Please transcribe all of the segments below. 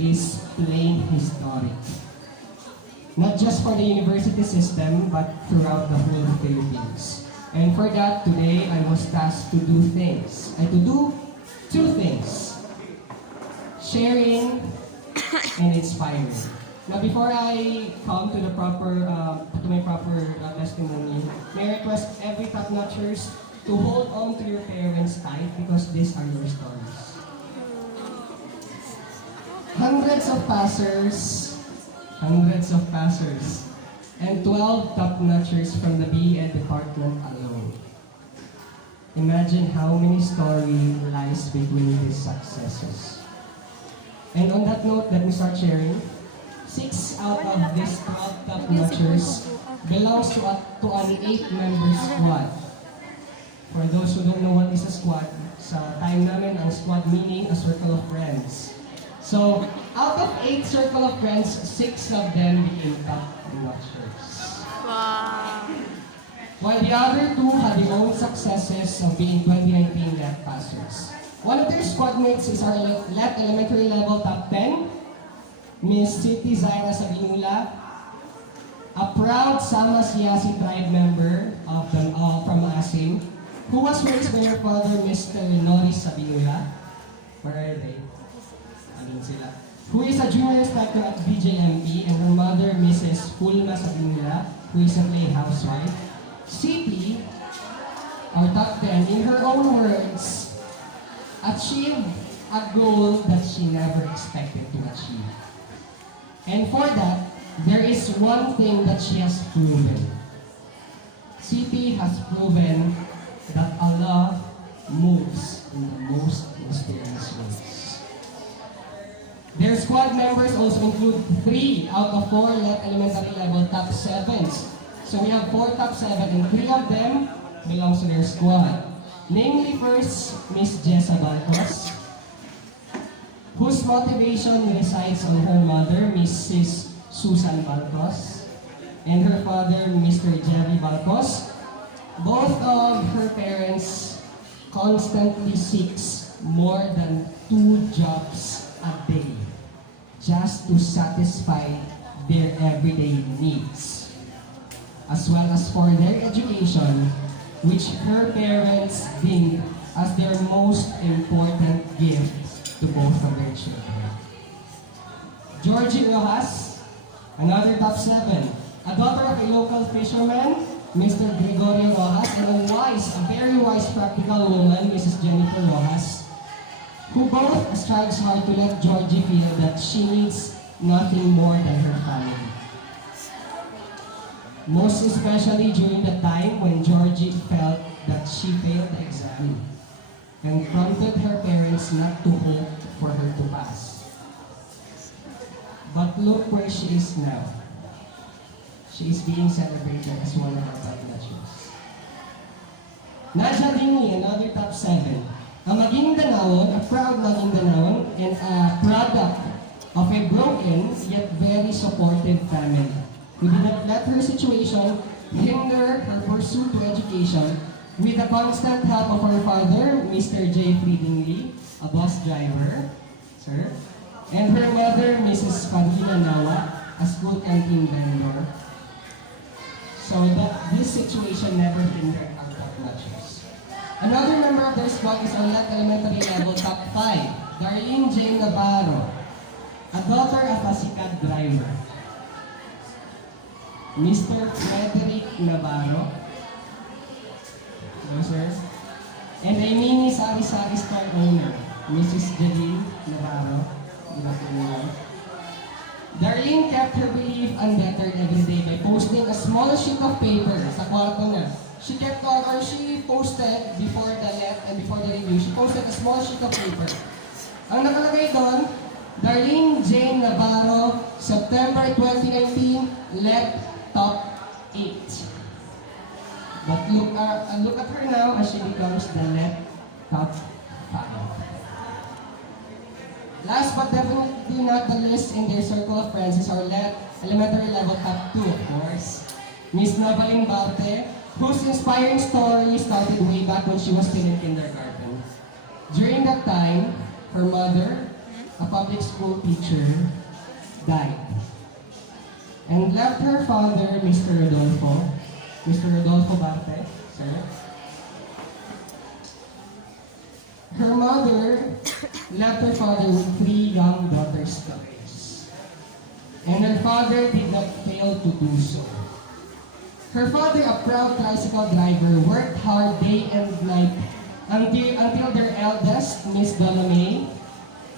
is plain historic. Not just for the university system, but throughout the whole Philippines. And for that, today I was tasked to do two things. Sharing and inspiring. Now, before I come to the my proper testimony, may I request every top-notchers to hold on to your parents tight because these are your stories. Hundreds of passers, and 12 top-notchers from the BEd department alone. Imagine how many stories lies between these successes. And on that note, let me start sharing. 6 out of these 12 top-notchers belongs to an 8-member squad. For those who don't know what is a squad, sa time namin, ang squad meaning a circle of friends. So, out of 8 circle of friends, 6 of them became top-notchers. Wow. While the other 2 had their own successes of being 2019 LET passers. One of their squad mates is our LET elementary level top 10, Miss Siti Zaira Sabinula, a proud Sama-Siasi tribe member from Asim, who was raised by her father, Mr. Loris Sabinula. Where are they? Sila. Who is a junior inspector at BJMP, and her mother, Mrs. Fulma Sabinula, who is a plain housewife. CP, our top 10, in her own words, achieved a goal that she never expected to achieve. And for that, there is one thing that she has proven. CP has proven that Allah moves in the most mysterious ways. Their squad members also include 3 out of 4 LET elementary level top 7s. So we have 4 top 7 and 3 of them belongs to their squad. Namely first, Miss Jessa Balcos, whose motivation resides on her mother, Mrs. Susan Balcos, and her father, Mr. Jerry Balcos. Both of her parents constantly seeks more than 2 jobs a day just to satisfy their everyday needs, as well as for their education, which her parents deem as their most important gift to both of their children. Georgie Rojas, another top 7, a daughter of a local fisherman, Mr. Gregorio Rojas, and a very wise practical woman, Mrs. Jennifer Rojas, who both strives hard to let Georgie feel that she needs nothing more than her family. Most especially during the time when Georgie felt that she failed the exam and prompted her parents not to hope for her to pass. But look where she is now. She is being celebrated as one of our top-notchers. Nadia Ringi, another top 7. A Mindanao, a proud Mindanao, and a product of a broken yet very supportive family, who did not let her situation hinder her pursuit to education, with the constant help of her father, Mr. J. Friedingly, a bus driver, sir, and her mother, Mrs. Padilla Nawa, a school canteen vendor. So that this situation never hindered our top-notchers. Another member of their squad is our LET elementary level top 5, Darlene Jane Navarro, a daughter of a sikat driver. Mr. Frederick Navarro, hello sir, and a mini sari-sari store owner, Mrs. Jeline Navarro. Darlene kept her belief undeterred every day by posting a small sheet of paper sa kwarto niya. She posted before the LET and before the review, she posted a small sheet of paper. Ang nakalagay doon, Darlene Jane Navarro, September 2019, LET Top 8. But look at her now as she becomes the LET Top 5. Last but definitely not the least in their circle of friends is our LET elementary level top 2, of course, Miss Novaline Baute, whose inspiring story started way back when she was still in kindergarten. During that time, her mother, a public school teacher, died and left her father, Mr. Rodolfo Barte, sir. Her mother left her father with 3 young daughters to raise, and her father did not fail to do so. Her father, a proud tricycle driver, worked hard day and night until their eldest, Miss Donna May,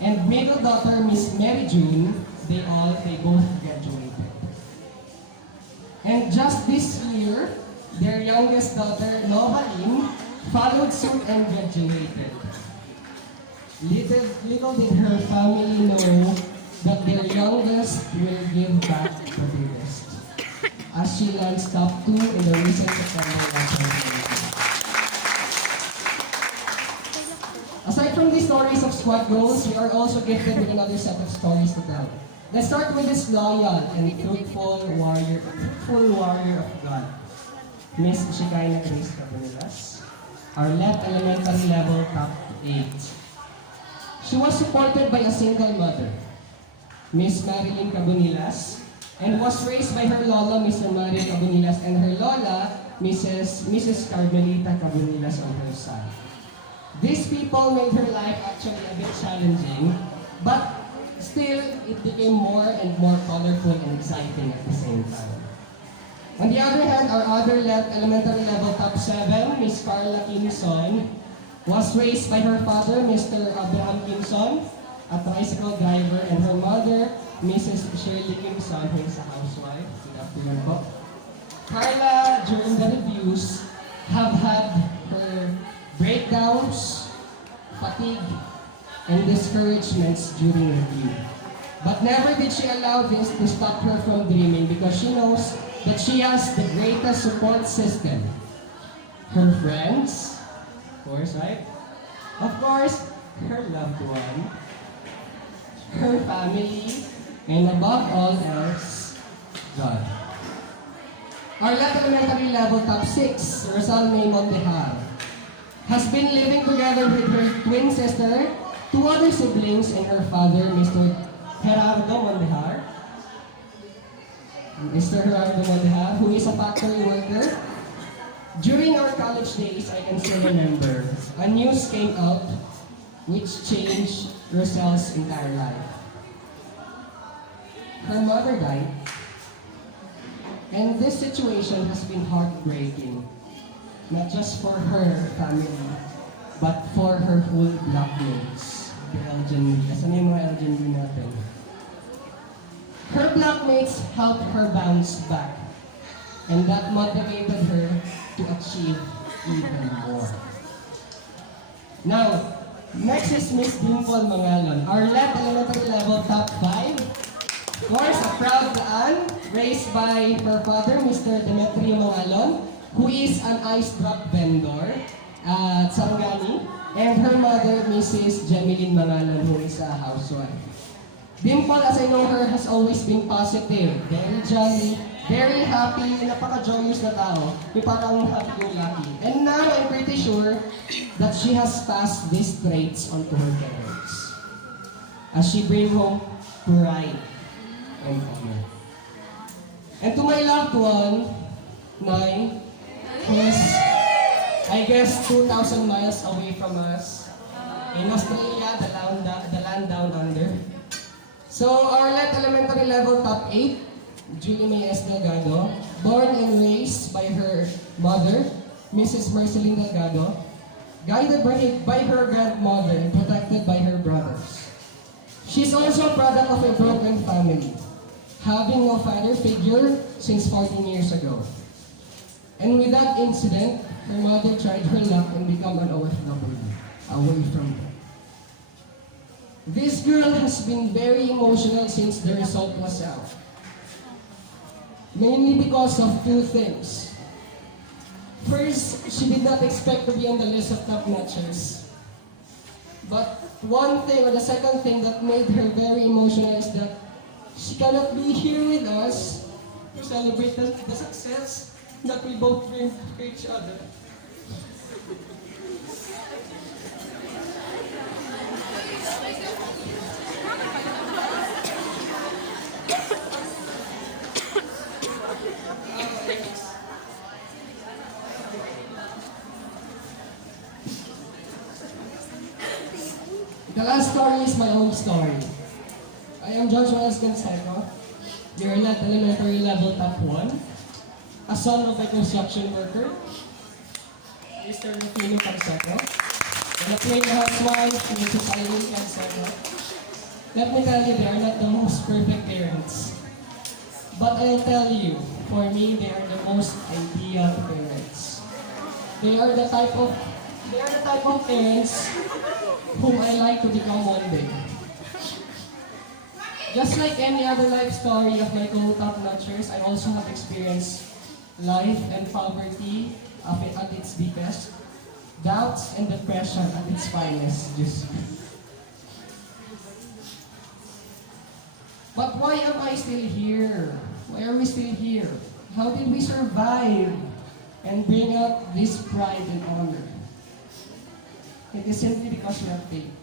and middle daughter, Miss Mary June, they both graduated. And just this year, their youngest daughter, Noha Lim, followed suit and graduated. Little did her family know that their youngest will give back to the rest, as she lands top 2 in the recent September national meeting. Aside from these stories of squad goals, we are also gifted with another set of stories to tell. Let's start with this loyal and truthful warrior of God, Miss Shikaina Grace Cabanilas, our left elementary level top 8. She was supported by a single mother, Miss Marilyn Cabanilas, and was raised by her lola, Mr. Mario Cabanilas, and her lola, Mrs. Carmelita Cabanilas on her side. These people made her life actually a bit challenging, but still, it became more and more colorful and exciting at the same time. On the other hand, our other elementary level top 7, Miss Carla Kimson, was raised by her father, Mr. Abraham Kimson, a tricycle driver, and her mother, Mrs. Shirley Kimson, who is a housewife. Good afternoon po. Carla, during the reviews, have had her breakdowns, fatigue, and discouragements during review. But never did she allow this to stop her from dreaming, because she knows that she has the greatest support system. Her friends, of course, right? Of course, her loved one, her family, and above all else, God. Our left elementary level top 6, Rosal May Montejar, has been living together with her twin sister, 2 other siblings, and her father, Mr. Gerardo Montejar. Who is a factory worker. During our college days, I can still remember, a news came out which changed Roselle's entire life. Her mother died, and this situation has been heartbreaking, not just for her family, but for her whole blockmates, the LGNB. Asan yung mga LGNB natin? Her blockmates helped her bounce back, and that motivated her to achieve even more. Now, next is Miss Dimple Mangalon, our left elementary level top 5. Of course, a proud Daan, raised by her father, Mr. Demetrio Mangalon, who is an ice drop vendor at Sarangani, and her mother, Mrs. Jemeline Mangalon, who is a housewife. Dimple, as I know her, has always been positive, very jolly, very happy, napaka-joyous na tao, may parang happy-go-lucky. And now, I'm pretty sure that she has passed these traits onto her parents, as she brings home pride and honor. And to my loved one, Nay, who is, I guess, 2,000 miles away from us, in Australia, the land down under. So, our left elementary level top 8, Julie May S. Delgado, born and raised by her mother, Mrs. Marceline Delgado, guided by her grandmother and protected by her brothers. She's also a product of a broken family, having no father figure since 14 years ago. And with that incident, her mother tried her luck and became an OFW, away from her. This girl has been very emotional since the result was out. Mainly because of 2 things. First, she did not expect to be on the list of top notchers. But the second thing that made her very emotional is that she cannot be here with us to celebrate the success that we both bring to each other. story. I am Canseco, your net elementary level top 1, a son of a construction worker, Mr. Lupino Canseco, and a plain housewife, Mrs. Eileen Canseco. Let me tell you, they are not the most perfect parents. But I'll tell you, for me, they are the most ideal parents. They are the type of parents whom I like to become one day. Just like any other life story of my co-top-notchers, I also have experienced life and poverty at its deepest, doubts and depression at its finest. But why am I still here? Why are we still here? How did we survive and bring out this pride and honor? It is simply because we have faith.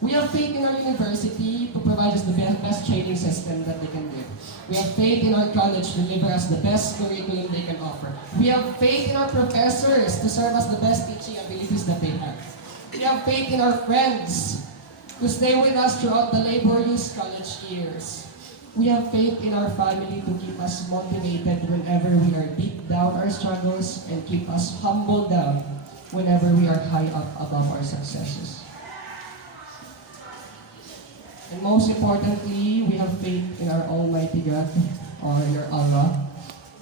We have faith in our university to provide us the best training system that they can give. We have faith in our college to deliver us the best curriculum they can offer. We have faith in our professors to serve us the best teaching abilities that they have. We have faith in our friends to stay with us throughout the laborious college years. We have faith in our family to keep us motivated whenever we are deep down our struggles and keep us humble down whenever we are high up above our successes. And most importantly, we have faith in our Almighty God, or your Allah,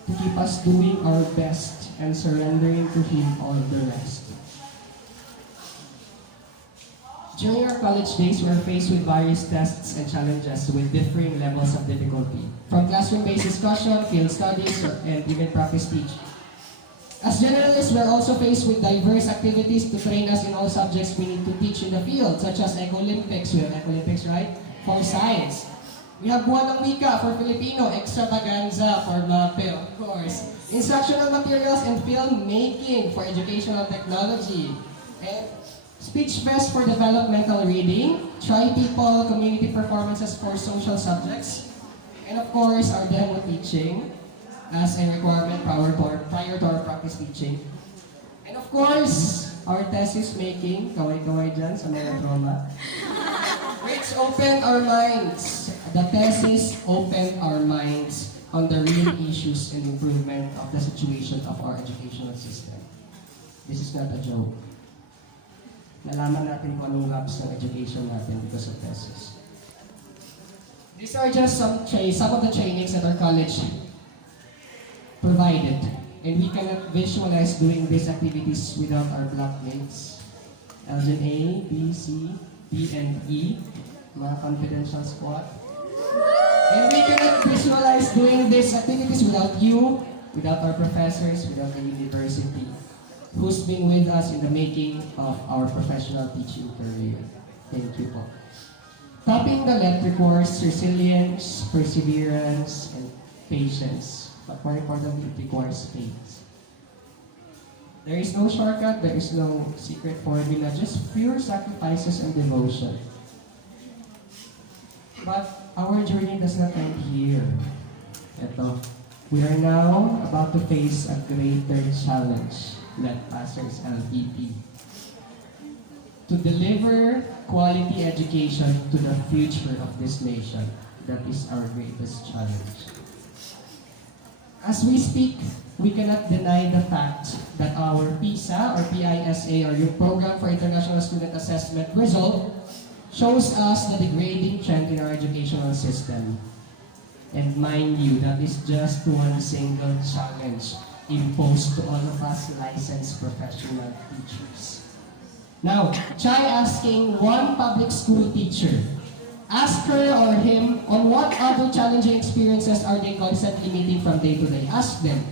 to keep us doing our best and surrendering to Him all the rest. During our college days, we are faced with various tests and challenges with differing levels of difficulty, from classroom-based discussion, field studies, and even practice teaching. As generalists, we are also faced with diverse activities to train us in all subjects we need to teach in the field, such as Eco-Olympics. We have Eco-Olympics, right? For science. We have Buwan ng Wika for Filipino, Extravaganza for MAPE, of course. Instructional materials and film making for educational technology. And Speech Fest for developmental reading, Tri-People community performances for social subjects, and of course, our demo teaching as a requirement prior to our practice teaching. And of course, our thesis making, kaway-kaway dyan sa mga trauma, which opened our minds. The thesis opened our minds on the real issues and improvement of the situation of our educational system. This is not a joke. Nalaman natin kung anong gaps ng education natin because of thesis. These are just some of the trainings that our college provided, and we cannot visualize doing these activities without our blockmates. Elgin A, B, C, D, and E, mga confidential squad. And we cannot visualize doing these activities without you, without our professors, without the university, who's been with us in the making of our professional teaching career. Thank you po. Topping the let requires resilience, perseverance, and patience. But more importantly, it requires faith. There is no shortcut, there is no secret formula, just pure sacrifices and devotion. But our journey does not end here. Ito, we are now about to face a greater challenge. Let Pastors LPP to deliver quality education to the future of this nation. That is our greatest challenge. As we speak, we cannot deny the fact that our PISA or PISA, or your Program for International Student Assessment result, shows us the degrading trend in our educational system. And mind you, that is just one single challenge imposed to all of us licensed professional teachers. Now, try asking one public school teacher. Ask her or him on what other challenging experiences are they constantly meeting from day to day. Ask them.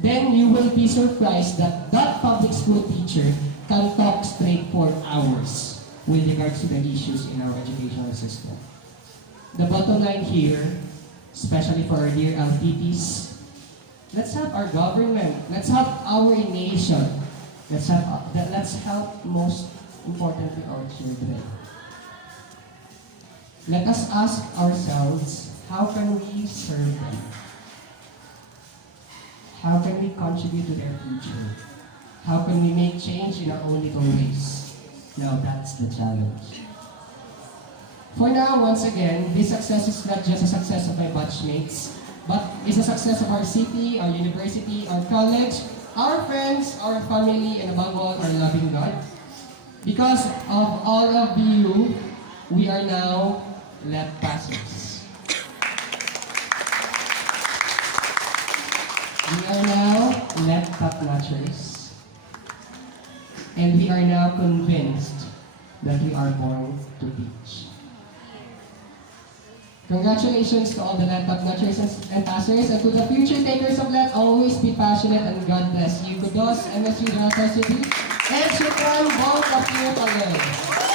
Then you will be surprised that that public school teacher can talk straight for hours with regards to the issues in our educational system. The bottom line here, especially for our dear LTTs, let's help our government. Let's help our nation. Let's help most importantly our children. Let us ask ourselves, how can we serve them? How can we contribute to their future? How can we make change in our own little ways? Now that's the challenge. For now, once again, this success is not just a success of my batchmates, but it's a success of our city, our university, our college, our friends, our family, and above all, our loving God. Because of all of you, we are now left passers. We are now left top-notchers. And we are now convinced that we are born to teach. Congratulations to all the left top-notchers and passers, and to the future takers of LET, always be passionate and God bless you. Kudos, MSU Delta City, and Shukran, both of you, Pagay.